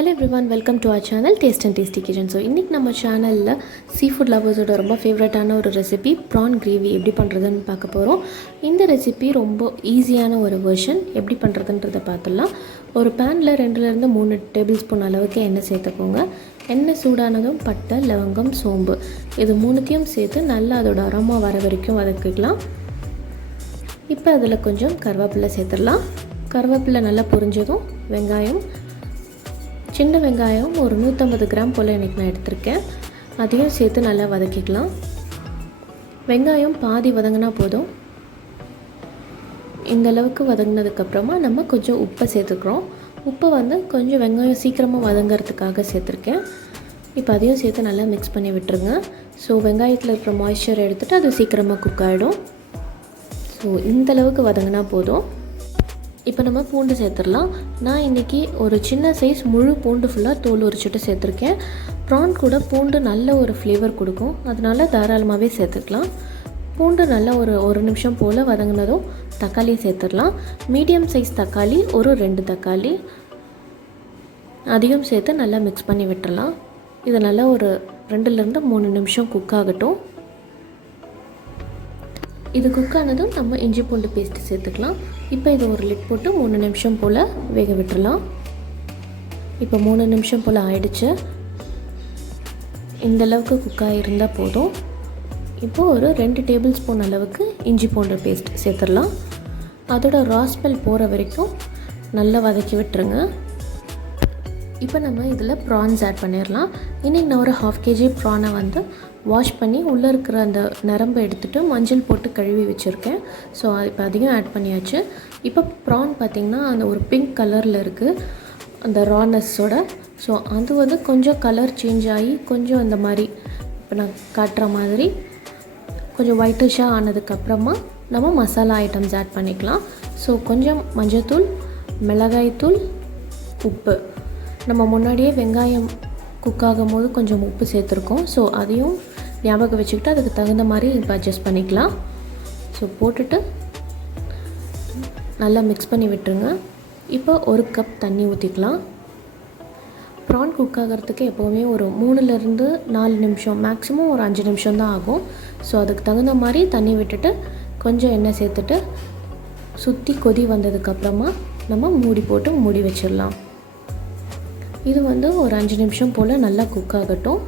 Hello everyone, welcome to our channel Taste and Tasty Kitchen. So இன்னைக்கு நம்ம சேனல்ல seafood லவர்ஸோட ரொம்ப ஃபேவரட்டான ஒரு ரெசிபி prawn gravy எப்படி பண்றதுன்னு பார்க்க போறோம். இந்த ரெசிபி ரொம்ப ஈஸியான ஒரு வெர்ஷன். எப்படி பண்றதுன்றதை பார்த்தலாம். ஒரு panல 2 ல இருந்து 3 டேபிள்ஸ்பூன் அளவுக்கு எண்ணெய் சேர்த்துக்கோங்க. எண்ணெய் சூடானதும் பட்டை, லவங்கம், சோம்பு இது மூணுத்தையும் சேர்த்து நல்லா அதோட அரோமா வர வரைக்கும் வதக்கிக்கலாம். இப்போ அதில் கொஞ்சம் கருவேப்பிலை சேர்த்துடலாம். கருவேப்பிலை நல்லா பொரிஞ்சதும் வெங்காயம், சின்ன வெங்காயம் ஒரு 150 கிராம் போல் இன்றைக்கி நான் எடுத்திருக்கேன். அதையும் சேர்த்து நல்லா வதக்கிக்கலாம். வெங்காயம் பாதி வதங்கினா போதும். இந்த அளவுக்கு வதங்கினதுக்கப்புறமா நம்ம கொஞ்சம் உப்பை சேர்த்துக்கிறோம். உப்பை கொஞ்சம் வெங்காயம் சீக்கிரமாக வதங்கிறதுக்காக சேர்த்துருக்கேன். இப்போ அதையும் சேர்த்து நல்லா மிக்ஸ் பண்ணி விட்டுருங்க. ஸோ வெங்காயத்தில் இருக்கிற மாய்ஸ்சர் எடுத்துகிட்டு அது சீக்கிரமாக குக் ஆகிடும். ஸோ இந்தளவுக்கு வதங்கினா போதும். இப்போ நம்ம பூண்டு சேர்த்துடலாம். நான் இன்றைக்கி ஒரு சின்ன சைஸ் முழு பூண்டு ஃபுல்லாக தோல் உரிச்சிட்டு சேர்த்துருக்கேன். ப்ரான் கூட பூண்டு நல்ல ஒரு ஃப்ளேவர் கொடுக்கும், அதனால தாராளமாகவே சேர்த்துக்கலாம். பூண்டு நல்லா ஒரு நிமிஷம் போல் வதங்கினதும் தக்காளி சேர்த்துடலாம். மீடியம் சைஸ் தக்காளி ஒரு 2 தக்காளி அதையும் சேர்த்து நல்லா மிக்ஸ் பண்ணி விட்டுடலாம். இது நல்லா ஒரு 2லேருந்து 3 நிமிஷம் குக் ஆகட்டும். இது குக் ஆனதும் நம்ம இஞ்சி பூண்டு பேஸ்ட்டு சேர்த்துக்கலாம். இப்போ இது ஒரு லிட் போட்டு 3 நிமிஷம் போல் வேக விட்டுடலாம். இப்போ 3 நிமிஷம் போல் ஆயிடுச்சு. இந்தளவுக்கு குக் ஆகிருந்தால் போதும். இப்போது ஒரு 2 டேபிள் ஸ்பூன் அளவுக்கு இஞ்சி பூண்டு பேஸ்ட் சேர்த்துடலாம். அதோட ரா ஸ்மெல் போகிற வரைக்கும் நல்லா வதக்கி விட்டுருங்க. இப்போ நம்ம இதில் ப்ரான்ஸ் ஆட் பண்ணிடலாம். இன்றைக்கி நான் ஒரு 1/2 kg ப்ரானை வாஷ் பண்ணி உள்ளே இருக்கிற அந்த நரம்பை எடுத்துகிட்டு மஞ்சள் போட்டு கழுவி வச்சுருக்கேன். ஸோ இப்போ அதையும் ஆட் பண்ணியாச்சு. இப்போ ப்ரான் பார்த்திங்கன்னா அந்த ஒரு பிங்க் கலரில் இருக்குது அந்த ரானஸோட. ஸோ அது கொஞ்சம் கலர் சேஞ்ச் ஆகி கொஞ்சம் அந்த மாதிரி இப்போ நான் காட்டுற மாதிரி கொஞ்சம் ஒயிட்டிஷாக ஆனதுக்கப்புறமா நம்ம மசாலா ஐட்டம்ஸ் ஆட் பண்ணிக்கலாம். ஸோ கொஞ்சம் மஞ்சத்தூள், மிளகாய்த்தூள், உப்பு. நம்ம முன்னாடியே வெங்காயம் குக் ஆகும் போது கொஞ்சம் உப்பு சேர்த்துருக்கோம். ஸோ அதையும் ஞாபகம் வச்சுக்கிட்டு அதுக்கு தகுந்த மாதிரி இப்போ அட்ஜஸ்ட் பண்ணிக்கலாம். ஸோ போட்டுட்டு நல்லா மிக்ஸ் பண்ணி விட்டுருங்க. இப்போ 1 கப் தண்ணி ஊற்றிக்கலாம். ப்ரான் குக் ஆகிறதுக்கு எப்போவுமே ஒரு 3லேருந்து 4 நிமிஷம், மேக்ஸிமம் ஒரு 5 நிமிஷம் தான் ஆகும். ஸோ அதுக்கு தகுந்த மாதிரி தண்ணி விட்டுட்டு கொஞ்சம் எண்ணெய் சேர்த்துட்டு சுற்றி கொதி வந்ததுக்கப்புறமா நம்ம மூடி போட்டு மூடி வச்சிடலாம். இது ஒரு 5 நிமிஷம் போல் நல்லா குக் ஆகட்டும்.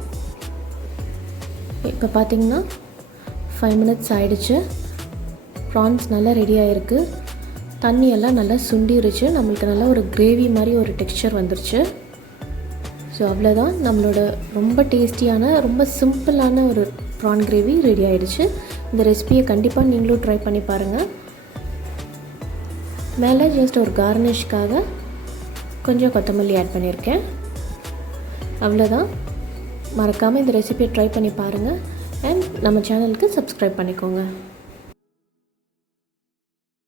இப்போ பார்த்திங்கன்னா 5 மினிட்ஸ் ஆகிடுச்சு. ப்ரான்ஸ் நல்லா ரெடி ஆகிருக்கு. தண்ணியெல்லாம் நல்லா சுண்டிருச்சு. நம்மளுக்கு நல்லா ஒரு கிரேவி மாதிரி ஒரு டெக்ஸ்சர் வந்துருச்சு. ஸோ அவ்வளோதான், நம்மளோட ரொம்ப டேஸ்டியான ரொம்ப சிம்பிளான ஒரு ப்ரான் கிரேவி ரெடி ஆகிடுச்சு. இந்த ரெசிபியை கண்டிப்பாக நீங்களும் ட்ரை பண்ணி பாருங்கள். மேலே ஜஸ்ட் ஒரு கார்னிஷ்காக கொஞ்சம் கொத்தமல்லி ஆட் பண்ணியிருக்கேன். அவ்வளோதான். மறக்காமல் இந்த ரெசிபியை ட்ரை பண்ணி பாருங்கள். அண்ட் நம்ம சேனலுக்கு சப்ஸ்கிரைப் பண்ணிக்கோங்க.